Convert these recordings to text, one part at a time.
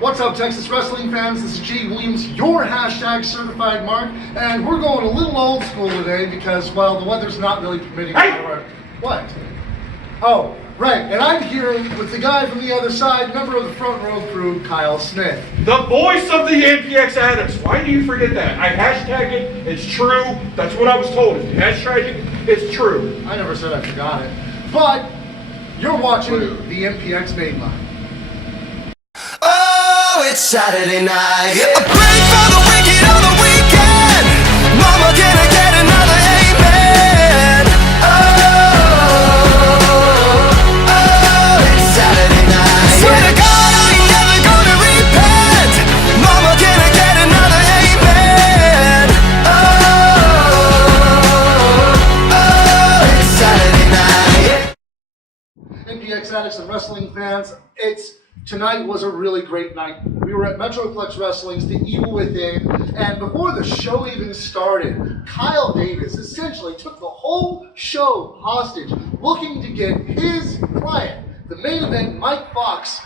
What's up, Texas wrestling fans? This is Jay Williams, your hashtag certified mark, and we're going a little old school today because, well, the weather's not really permitting. Hey! What? Oh, right, and I'm here with the guy from the other side, member of the front row crew, Kyle Smith. The voice of the NPX addicts. Why do you forget that? I hashtagged it. It's true. That's what I was told. If you hashtag it, it's true. I never said I forgot it. But you're watching the NPX Mainline. Oh, it's Saturday night. A break for the wicked on the weekend. Mama, can I get another amen? Oh, it's Saturday night. Swear to God, I ain't never gonna repent. Mama, can I get another amen? Oh, it's Saturday night. NPX addicts and wrestling fans, tonight was a really great night. We were at Metroplex Wrestling's The Evil Within, and before the show even started, Kyle Davis essentially took the whole show hostage, looking to get his client, the main event, Mike Fox,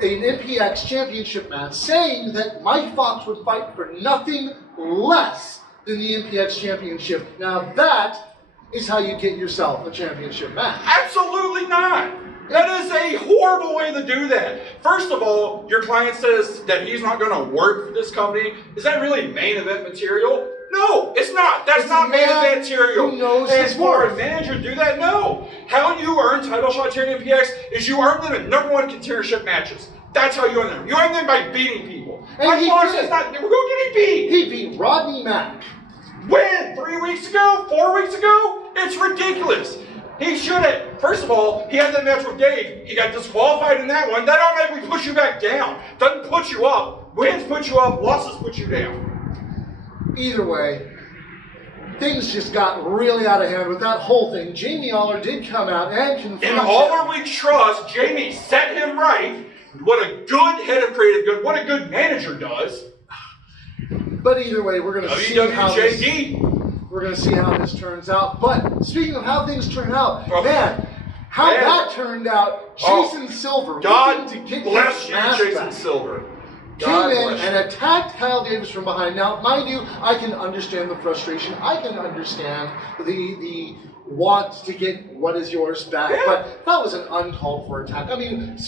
an NPX championship match, saying that Mike Fox would fight for nothing less than the NPX championship. Now that is how you get yourself a championship match. Absolutely not. That is a horrible way to do that. First of all, your client says that he's not going to work for this company. Is that really main event material? No, it's not. That's not main event material. Who knows and his for worth. a manager to do that, no. How you earn title shots here in NPX is you earn them in #1 contendership matches. That's how you earn them. You earn them by beating people. And Mike he Fox did. is not. Who did he beat? He beat Rodney Mack. When? 3 weeks ago? 4 weeks ago? It's ridiculous. He should have. First of all, he had that match with Dave. He got disqualified in that one. That automatically puts you back down. Doesn't put you up. Wins put you up. Losses put you down. Either way, things just got really out of hand with that whole thing. Jamie Aller did come out and confront In all our we trust, Jamie set him right. What a good head of creative good. What a good manager does. But either way, we're going to see how this, WWJD. we're going to see how this turns out. But speaking of how things turn out, Oh, man, how man. that turned out, Jason Silver, God looking to get bless his you, mask Jason back, Silver. came God in bless and you. attacked Kyle Davis from behind. Now, mind you, I can understand the frustration. I can understand the want to get what is yours back. Yeah. But that was an uncalled for attack. I mean,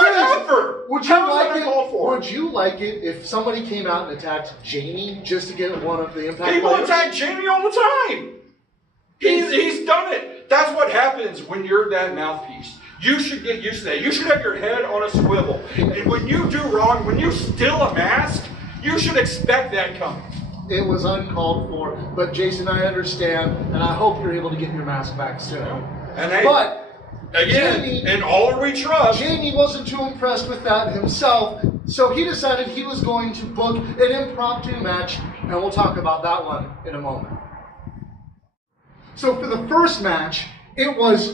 Whatever. would you How was like that it? uncalled for? Would you like it if somebody came out and attacked Jamie just to get one of the Impact People players? attack Jamie all the time. He's done it. That's what happens when you're that mouthpiece. You should get used to that. You should have your head on a swivel. And when you do wrong, when you steal a mask, you should expect that coming. It was uncalled for, but Jason, I understand, and I hope you're able to get your mask back soon. And hey, But again, Jamie- in all we trust, Jamie wasn't too impressed with that himself, so he decided he was going to book an impromptu match, and we'll talk about that one in a moment. So for the first match, it was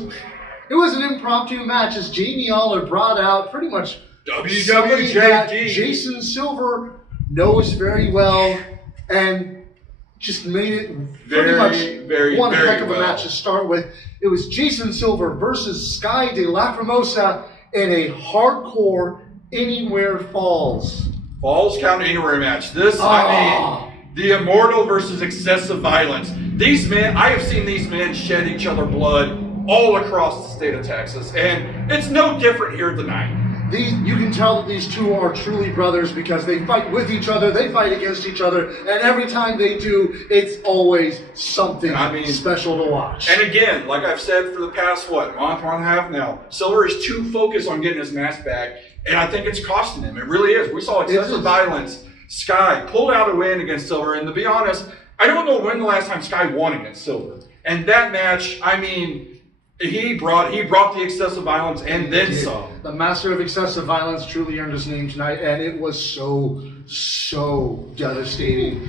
an impromptu match as Jamie Aller brought out pretty much somebody that WWJD. Jason Silver knows very well, and just made it pretty much one heck of a match to start with. It was Jason Silver versus Sky de Lacrimosa in a hardcore Anywhere Falls. Falls Count Anywhere match. This, I mean, the Immortal versus excessive violence. These men, I have seen these men shed each other blood all across the state of Texas, and it's no different here tonight. You can tell that these two are truly brothers because they fight with each other, they fight against each other, and every time they do, it's always something special to watch. And again, like I've said for the past, month and a half now, Silver is too focused on getting his mask back, and I think it's costing him. It really is. We saw excessive violence. Sky pulled out a win against Silver, and to be honest, I don't know when the last time Sky won against Silver. And that match, I mean, he brought the excessive violence and then some. The master of excessive violence truly earned his name tonight, and it was so devastating.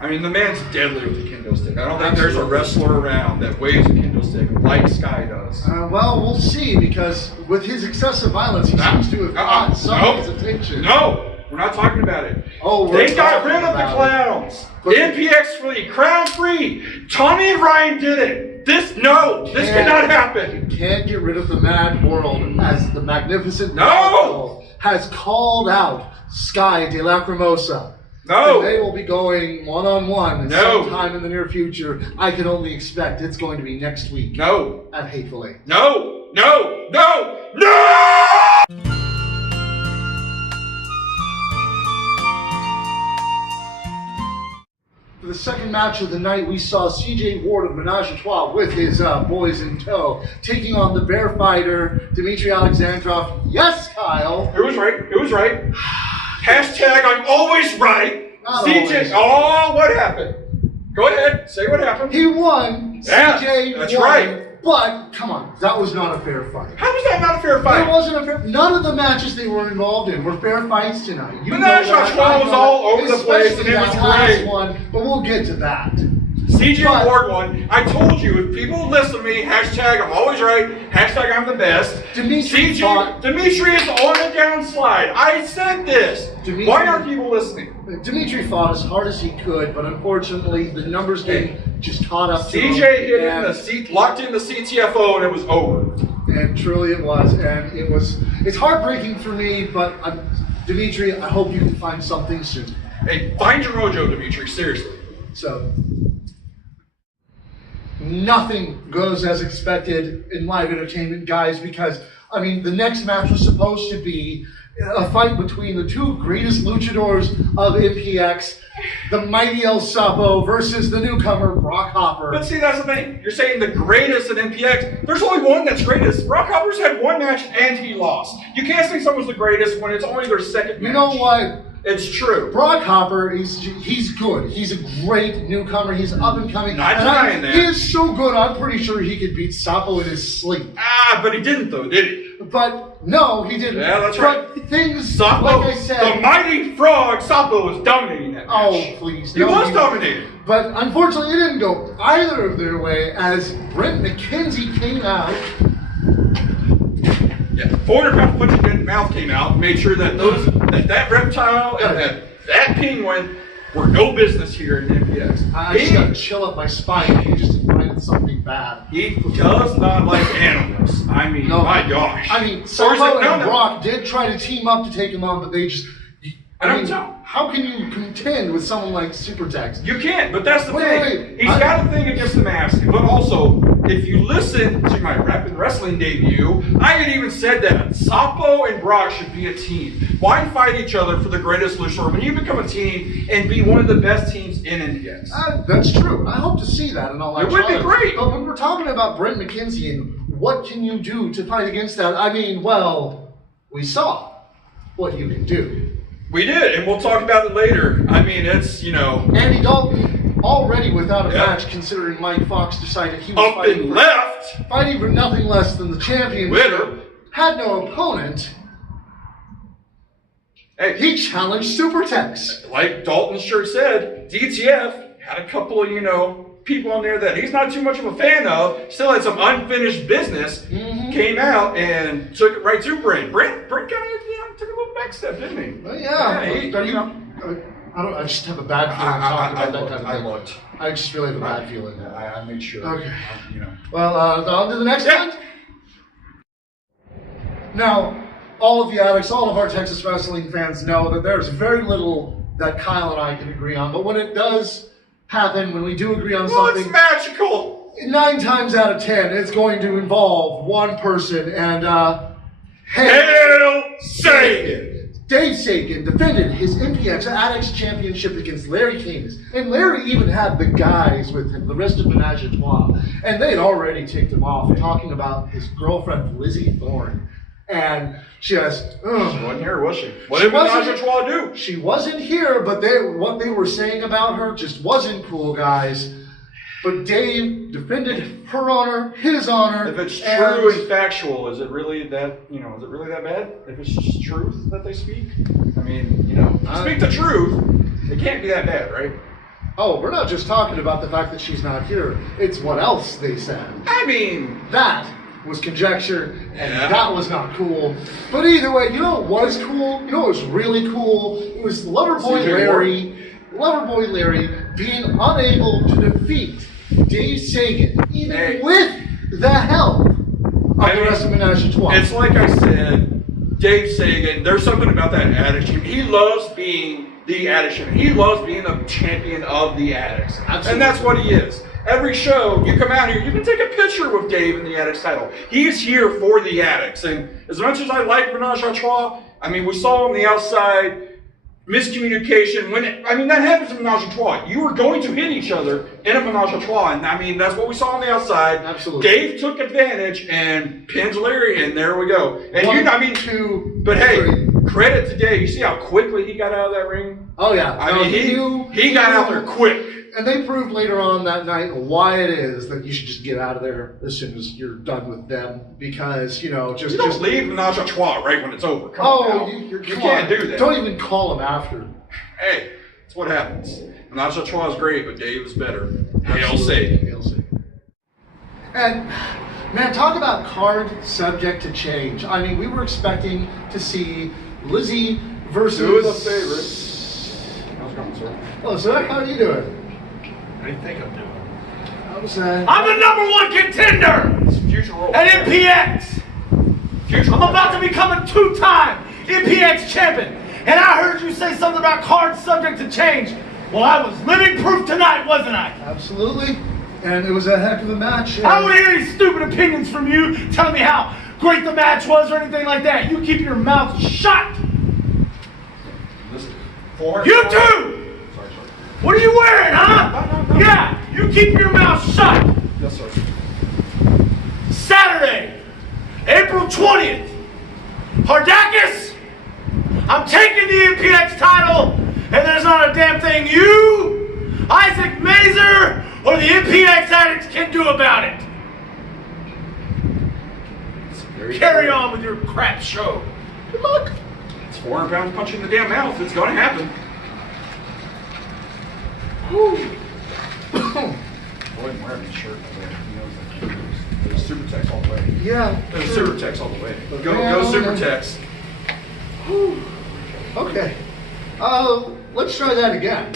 I mean, the man's deadly with the kendo stick. I don't think there's a wrestler around that waves a kendo stick like Sky does. Well, we'll see, because with his excessive violence, he seems to have caught somebody's attention. No, we're not talking about it. Oh, they got rid of the clowns. NPX free, crown free. Tommy and Ryan did it. This cannot happen. You can't get rid of the Mad World as the magnificent No! has called out Sky de Lacrimosa. No. And they will be going one-on-one No. sometime in the near future. I can only expect it's going to be next week. No. At Hateful Eight. No. No. No. No. For the second match of the night, we saw CJ Ward of Menage a Trois with his boys in tow, taking on the bear fighter, Dmitry Alexandrov. Yes, Kyle! It was right. It was right. Hashtag I'm always right. Not CJ. always. Oh, what happened? Go ahead. Say what happened. He won. Yeah, CJ that's won. right. But, come on, that was not a fair fight. How was that not a fair fight? It wasn't a fair. None of the matches they were involved in were fair fights tonight. You Menage know that. a Trois I was know all that. over the place, and Especially it was that last great. one, but we'll get to that. CJ But- Ward won. I told you, if people would listen to me, hashtag I'm always right, hashtag I'm the best. Dimitri Dimitri is on the downslide. I said this. Dimitri- Why aren't people listening? Dimitri fought as hard as he could, but unfortunately the numbers game just caught up to him. CJ hit in and- the seat, locked in the CTFO, and it was over. And truly it was, and it's heartbreaking for me, but Dimitri, I hope you can find something soon. Hey, find your mojo, Dimitri, seriously. So, nothing goes as expected in live entertainment, guys, because, I mean, the next match was supposed to be a fight between the two greatest luchadors of MPX, the mighty El Sapo versus the newcomer Brock Hopper. But see, that's the thing. You're saying the greatest in MPX. There's only one that's greatest. Brock Hopper's had one match and he lost. You can't say someone's the greatest when it's only their second match. You know what? It's true. Brock Hopper, he's good. He's a great newcomer. He's up and coming. Not And denying that. He is so good, I'm pretty sure he could beat Sapo in his sleep. Ah, but he didn't though, did he? But no, he didn't. Yeah, that's but right. Things, Sapo, like I said. the mighty frog, Sapo was dominating that match. Oh, please. He no, was dominating. But unfortunately, it didn't go either of their way as Brent McKenzie came out. Yeah, 400-pound punching in the mouth came out, made sure that that reptile and that penguin were no business here in MPX. I just got to chill up my spine. He just invited something bad. He does not like animals. I mean, No. my gosh. I mean, Or is Sapo it- no, and no. Brock did try to team up to take him on, but they just. I don't know. How can you contend with someone like Supertex? You can't, but that's the thing. Wait. He's got a thing against the mask, but also, if you listen to my Rapid Wrestling debut, I had even said that Sapo and Brock should be a team. Why fight each other for the greatest luchador when you become a team and be one of the best teams in NPX? That's true. I hope to see that in all It would be actuality. great. But when we're talking about Brent McKenzie and what can you do to fight against that, I mean, well, we saw what you can do. We did, and we'll talk about it later. I mean, it's, Andy Dalton already without a Yeah. match, considering Mike Fox decided he was up and left. fighting for nothing less than the championship. Winner. Had no opponent. Hey, He challenged Supertex. like Dalton sure said, DTF had a couple of, people on there that he's not too much of a fan of, still had some unfinished business, came out and took it right to Brent. Brent kind of, took a little back step, didn't he? Well, yeah. he- Are you, I just have a bad feeling talking about that kind of thing. looked. I just really have a bad feeling. I made sure. Okay. Well, on to the next Yeah. one. Now, all of the addicts, all of our Texas wrestling fans know that there's very little that Kyle and I can agree on. But when it does happen, when we do agree on Well, something, it's magical. 9 times out of 10, it's going to involve one person. And, Hail Satan! Dave Sagan defended his MPX Addicts Championship against Larry Camus. And Larry even had the guys with him, the rest of Menage a Trois. And they had already ticked him off, talking about his girlfriend, Lizzie Thorne. And she asked, She wasn't here, was she? What She did wasn't- Menage a Trois do? she wasn't here, but what they were saying about her just wasn't cool, guys. But Dave defended her honor, his honor. If it's and- true and factual, is it really that, is it really that bad? If it's just truth that they speak? I mean, speak the truth, it can't be that bad, right? Oh, we're not just talking about the fact that she's not here. It's what else they said. I mean, That was conjecture, and Yeah. that was not cool. But either way, you know what was cool? You know what was really cool? It was Loverboy Larry being unable to defeat Dave Sagan, even with the help of the rest of Menage a Trois. it's like I said, Dave Sagan, there's something about that Addicts champion. He loves being the Addicts champion. He loves being the champion of the Addicts. Absolutely. And that's what he is. Every show, you come out here, you can take a picture with Dave in the Addicts title. He's here for the Addicts. And as much as I like Menage a Trois, I mean, we saw on the outside, miscommunication. That happens in Menage a Trois. You were going to hit each other in a Menage a Trois. And I mean, that's what we saw on the outside. Absolutely. Dave took advantage and pins Larry, and there we go. And but hey, credit to Dave. You see how quickly he got out of that ring? Oh yeah. He got out there quick. And they proved later on that night why it is that you should just get out of there as soon as you're done with them, because you don't leave Menage a Trois right when it's over. You can't do that. Don't even call them after. Hey, that's what happens. Menage a Trois is great, but Dave is better. Hail Satan. Hail Satan. And man, talk about card subject to change. I mean, we were expecting to see Lizzie versus. Who is the favorite? How's it going, sir? Hello, sir. How are you doing? What do you think I'm doing? I'm the #1 contender It's future role. at MPX. I'm about to become a 2-time MPX champion. And I heard you say something about cards subject to change. Well, I was living proof tonight, wasn't I? Absolutely. And it was a heck of a match. I don't want to hear any stupid opinions from you telling me how great the match was or anything like that. You keep your mouth shut. Listen, You too! What are you wearing, huh? No. Yeah, you keep your mouth shut. Yes, sir. Saturday, April 20th. Hardakis, I'm taking the MPX title, and there's not a damn thing you, Isaac Mazer, or the MPX Addicts can do about it. Carry on with your crap show. Good luck. It's 400 pounds punching the damn mouth. It's going to happen. Go ahead and wear his shirt. He knows that. There's Super Tex all the way. Yeah. There's Super Tex all the way. Go Yeah, Super okay. Tex. Okay. Let's try that again.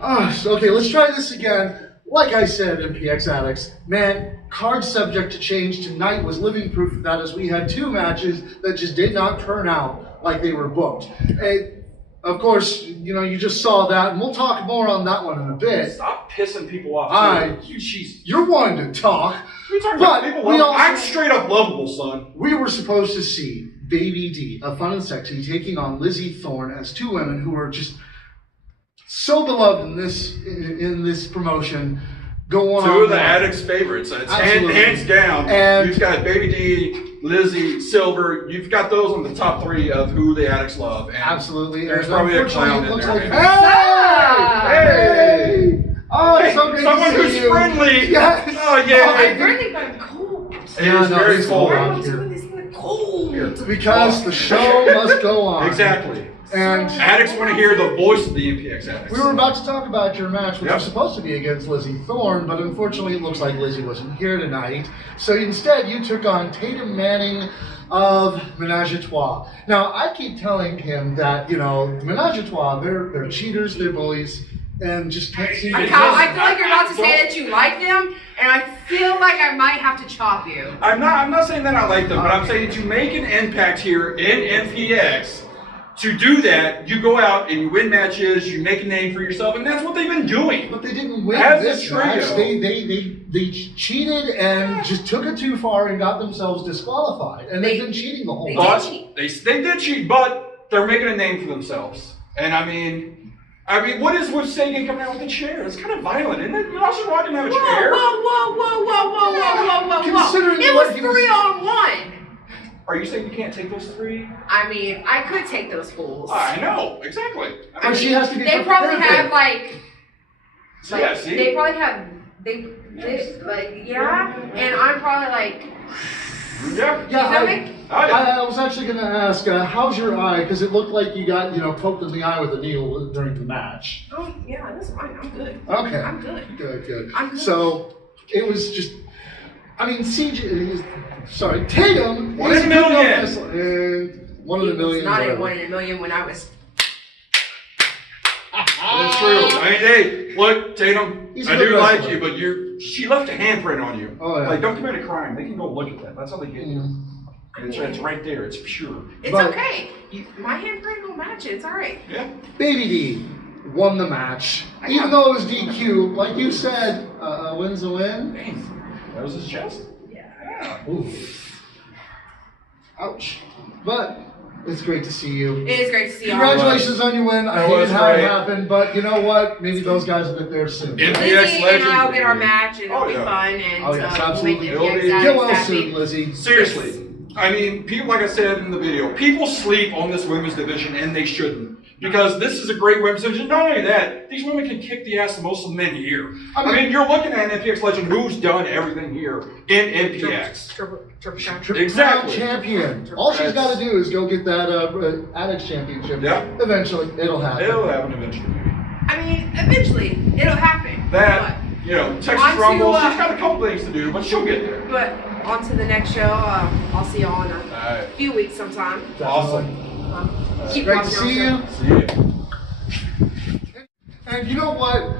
Okay, let's try this again. Like I said, MPX Addicts, man, card subject to change tonight was living proof of that, as we had 2 matches that just did not turn out like they were booked. And of course, you just saw that, and we'll talk more on that one in a bit. Stop pissing people off. You're wanting to talk. I'm straight up lovable, son. We were supposed to see Baby D, a Fun and Sexy, taking on Lizzie Thorne as 2 women who are just so beloved in this promotion. Go on. 2 of the Addicts' favorites. It's hands down. And you've got Baby D, Lizzie, Silver. You've got those on the top 3 of who the Addicts love. And absolutely. There's And probably a unfortunately, clown it in looks there. like, hey! Oh, it's so great to Someone see who's you. friendly. Yes. Oh, yeah. I'm friendly, but I'm cold. It is very it's cold. around here. Cold. Because the show must go on. Exactly. And Addicts want to hear the voice of the MPX Addicts. we were about to talk about your match, which Yep. was supposed to be against Lizzie Thorne, but unfortunately it looks like Lizzie wasn't here tonight. So instead you took on Tatum Manning of Menage a Trois. Now, I keep telling him that, Menage a Trois, they're cheaters, they're bullies, and just can't seem to I feel like you're about to say that you like them, and I feel like I might have to chop you. I'm not saying that I like them, but I'm saying to make an impact here in MPX, to do that, you go out and you win matches, you make a name for yourself, and that's what they've been doing. But they didn't win As this a match. trio. They cheated and just took it too far and got themselves disqualified. And they've been cheating the whole they time. did cheat. They did cheat, but they're making a name for themselves. And I mean, what is with Sagan coming out with a chair? It's kind of violent, isn't it? Menage a Trois didn't have a chair. Whoa. Considering It what was he was- 3-on-1. Are you saying you can't take those 3? I mean, I could take those fools. I know, exactly. I mean, she has to be they probably prepared. have Yeah, see? they probably have and I'm probably like, Yeah. Yeah, Oh, yeah. I was actually going to ask, how's your eye? Because it looked like you got, poked in the eye with a needle during the match. oh yeah, that's fine. I'm good. Okay. I'm good. Good. I'm good. So, it was just, Tatum. 1 in a million. 1 in a million. Not whatever. in 1 in a million when I was. That's true. I mean, hey, look, Tatum, He's a I good do like wrestler. you, but she left a handprint on you. Oh, yeah. Like, don't commit a crime. They can go look at that. That's how they get you. It's right there. It's pure. It's But- okay. My handprint will match it. It's all right. Yeah. Baby D won the match. Even though it was DQ, like you said, a win's a win. Dang. That was his chest? Yeah. Ooh. Ouch. But it's great to see you. It is great to see you. Congratulations on your win. I That hated was how it great. happened, but you know what? Maybe those guys will get there soon. Yeah. Lizzie and legend. I'll get our match, and it'll Oh, be yeah. fun, and Oh, yes, we'll absolutely. make the It'll be- MPX Get well addicts soon, happy. Lizzie. Seriously. I mean, people, like I said in the video, people sleep on this women's division, and they shouldn't. Because this is a great women's division. Not only that, these women can kick the ass of most of the men here. I mean, you're looking at an MPX legend who's done everything here in MPX. Triple crown. Exactly. Champion. All she's got to do is go get that Addicts Championship. Yeah. Eventually, it'll happen. It'll happen eventually. I mean, eventually, it'll happen. That, you know, Texas On to, Rumble, she's got a couple things to do, but she'll get there. But on to the next show. I'll see y'all in a Alright. few weeks sometime. Awesome. Keep Great to watching see our you. show. See ya. And you know what?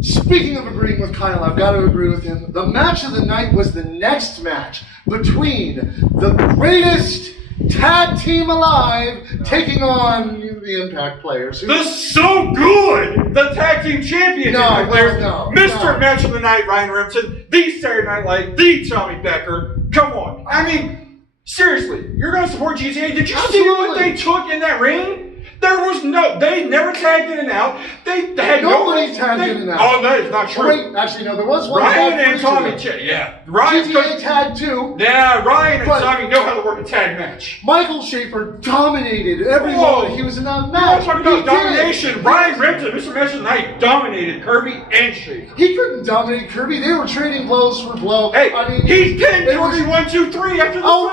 Speaking of agreeing with Kyle, I've got to agree with him. The match of the night was the next match between the greatest tag team alive taking on the Impact players. The So Good, the tag team champion, No, players, no, Mr. no. Match of the Night, Ryan Remsen, the Saturday Night Light, the Tommy Becker. Come on. I mean, seriously, you're going to support GTA? Did you see what Absolutely. they took in that ring? There was no, they never tagged in and out. They had Nobody no, tagged they- in and out. Oh, that is not true. Wait, actually, no, there was one. Ryan tag and for Tommy, each of them. yeah. Ryan's GTA good. tag 2. Yeah, Ryan and But- Tommy know how to work a tag match. Michael Schaefer dominated everyone. Whoa. He was in that You want match. to talk He about did. domination? Ryan Remsen, Mr. Match of the Night, dominated Kirby and Schaefer. He couldn't dominate Kirby. They were trading blows for blow. Hey, I mean, he pinned it was- Kirby 1, 2, 3 after the Oh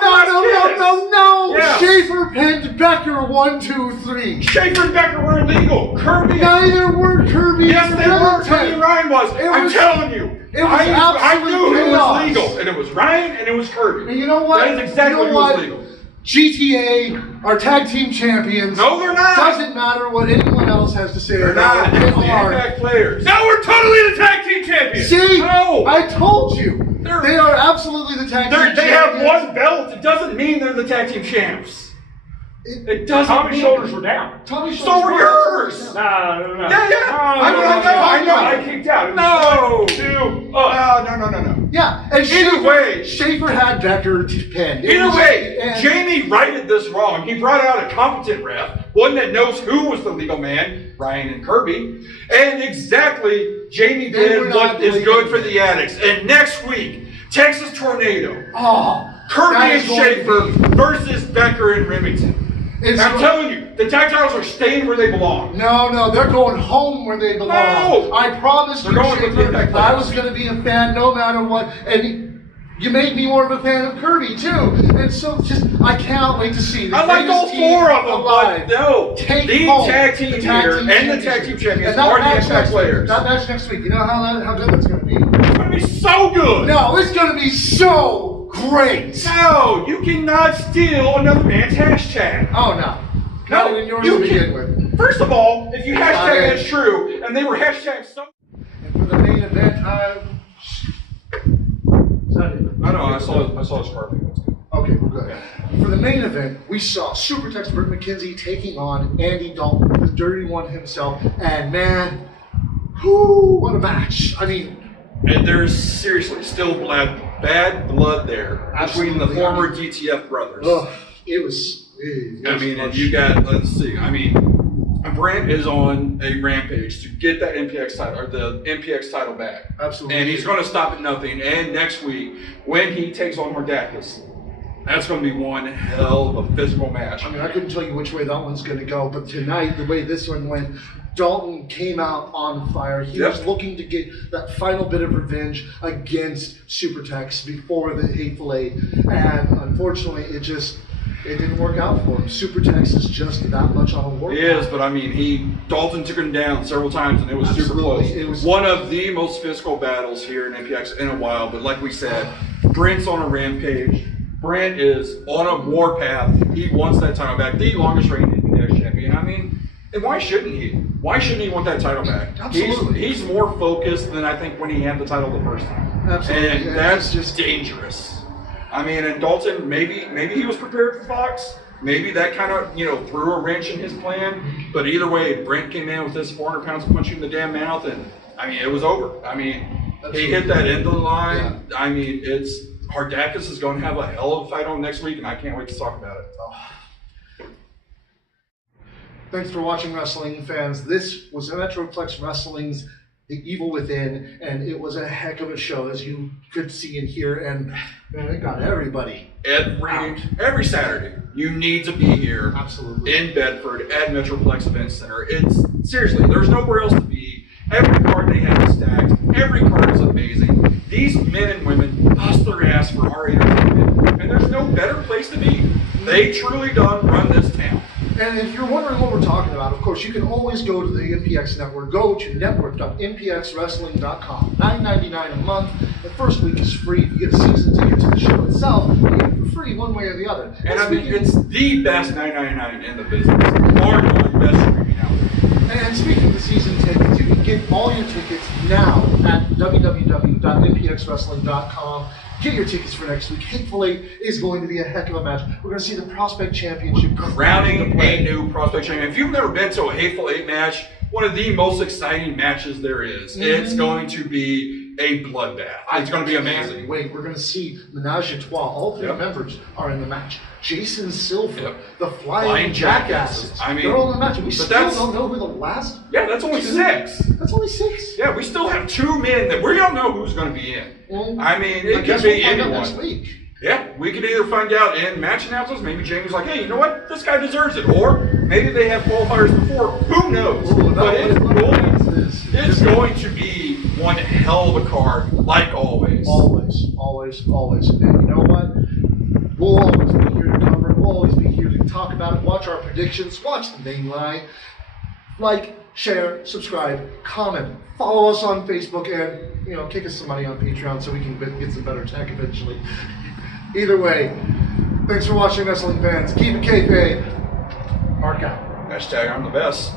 no! Yeah. Schaefer pinned Becker 1, 2, 3. Schaefer and Becker were illegal. Kirby. Neither were Kirby. Yes, and they were. Remington. Kirby and Ryan was. It I'm was- telling you. it was I absolute knew who chaos. was legal, and it was Ryan and it was Kirby. And you know what? That is exactly You know who was what? legal. GTA are tag team champions. No, they're not. Doesn't matter what anyone else has to say. They're about not. it. They're the They are. Impact players. Now we're totally the tag team champions. See, No. I told you. They're- They are absolutely the tag team They have champions. one belt. It doesn't mean they're the tag team champs. It doesn't Tommy's mean. shoulders were down. Tommy So were yours. No. Yeah. I know. I kicked out. No. 2 No. Yeah, and Either way. Schaefer had Becker pinned. It Either was- way, and- Jamie righted this wrong. He brought out a competent ref, one that knows who was the legal man, Ryan and Kirby, and exactly Jamie They were did not what is legal. good for the addicts. And next week, Texas Tornado, Oh, Kirby that and is going to Schaefer be- versus Becker and Remington. It's I'm go- telling you, the tag titles are staying where they belong. No, they're going home where they belong. No! I promised They're you, going with the Schaefer, Impact I players. was going to be a fan no matter what, and you made me more of a fan of Kirby too. And so, I cannot wait to see the I like all greatest team four of them, alive. but no. Take The home tag team the tag here team and the tag team championship. champions And that are the match Impact next week, players. that match next week. You know how good that's going to be? It's going to be so good. No, it's going to be so great. No, you cannot steal another man's hashtag. Oh no. No, Not even yours you to begin can- with. First of all, if you Got hashtag it. it as true, and they were hashtag something. And for the main event, I know, I saw his carving. That's good. okay, we're good. For the main event, we saw Super Tex Burt McKenzie taking on Andy Dalton, the dirty one himself, and man, whoo, what a match! I mean, And there's seriously still bad blood there between the Absolutely. former DTF brothers. it was. I mean, and you got, let's see, I mean, Brent is on a rampage to get that MPX title, or the MPX title back. Absolutely. And he's going to stop at nothing. And next week, when he takes on Mordakis, that's going to be one hell of a physical match. I mean, I couldn't tell you which way that one's going to go, but tonight, the way this one went, Dalton came out on fire. He Yep. was looking to get that final bit of revenge against Super Tex before the Hateful Eight, and unfortunately, it didn't work out for him. Super Tex is just that much on a war. He is, but I mean, Dalton took him down several times, and it was super Absolutely. close. It was one of the most physical battles here in MPX in a while. But like we said, Brent's on a rampage. Brent is on a war path. He wants that title back, the longest reigning MPX champion. I mean, and why shouldn't he? Why shouldn't he want that title back? Absolutely. He's more focused than I think when he had the title the first time. Absolutely. And Yeah, that's it's just dangerous. I mean, and Dalton, maybe he was prepared for Fox. Maybe that kind of, threw a wrench in his plan. But either way, Brent came in with this 400 pounds of punching in the damn mouth, and I mean, it was over. I mean, he hit that end of the line. Yeah. I mean, Hardakis is going to have a hell of a fight on next week, and I can't wait to talk about it. Thanks for watching, wrestling fans. This was Metroplex Wrestling's The Evil Within, and it was a heck of a show, as you could see and hear, and man, it got everybody. Every Saturday, you need to be here. Absolutely. In Bedford at Metroplex Event Center. It's seriously, there's nowhere else to be. Every card they have is stacked. Every card is amazing. These men and women bust their ass for our entertainment, and there's no better place to be. They truly run this town. And if you're wondering what we're talking about, of course, you can always go to the MPX Network. Go to network.mpxwrestling.com. $9.99 a month. The first week is free. You get a season ticket to the show itself. You get it for free one way or the other. And I mean, it's the best $9.99 in the business. Arguably the best streaming out there. And speaking of the season tickets, you can get all your tickets now at www.mpxwrestling.com. Get your tickets for next week. Hateful Eight is going to be a heck of a match. We're going to see the Prospect Championship crowning a new Prospect Champion. If you've never been to a Hateful Eight match, one of the most exciting matches there is. It's going to be a bloodbath. It's going to be amazing. Wait, we're going to see Menage a Trois. All three members are in the match. Jason Silver, the Flying Jackasses. I mean, they're all in the match. We still don't know who the last. Yeah, that's only 6. That's only 6. Yeah, we still have 2 men that we don't know who's going to be in. Well, I mean, it could be anyone. Next week. Yeah, we could either find out in match announcements. Maybe Jamie's like, hey, you know what? This guy deserves it. Or maybe they have qualifiers before. Who knows? But it's going to be one hell of a card, like always. Always. And you know what? We'll always be here to cover it. We'll always be here to talk about it. Watch our predictions. Watch the Mainline. Like, share, subscribe, comment. Follow us on Facebook, and kick us some money on Patreon so we can get some better tech eventually. Either way, thanks for watching, wrestling fans. Keep it kayfabe. Mark out. # I'm the best.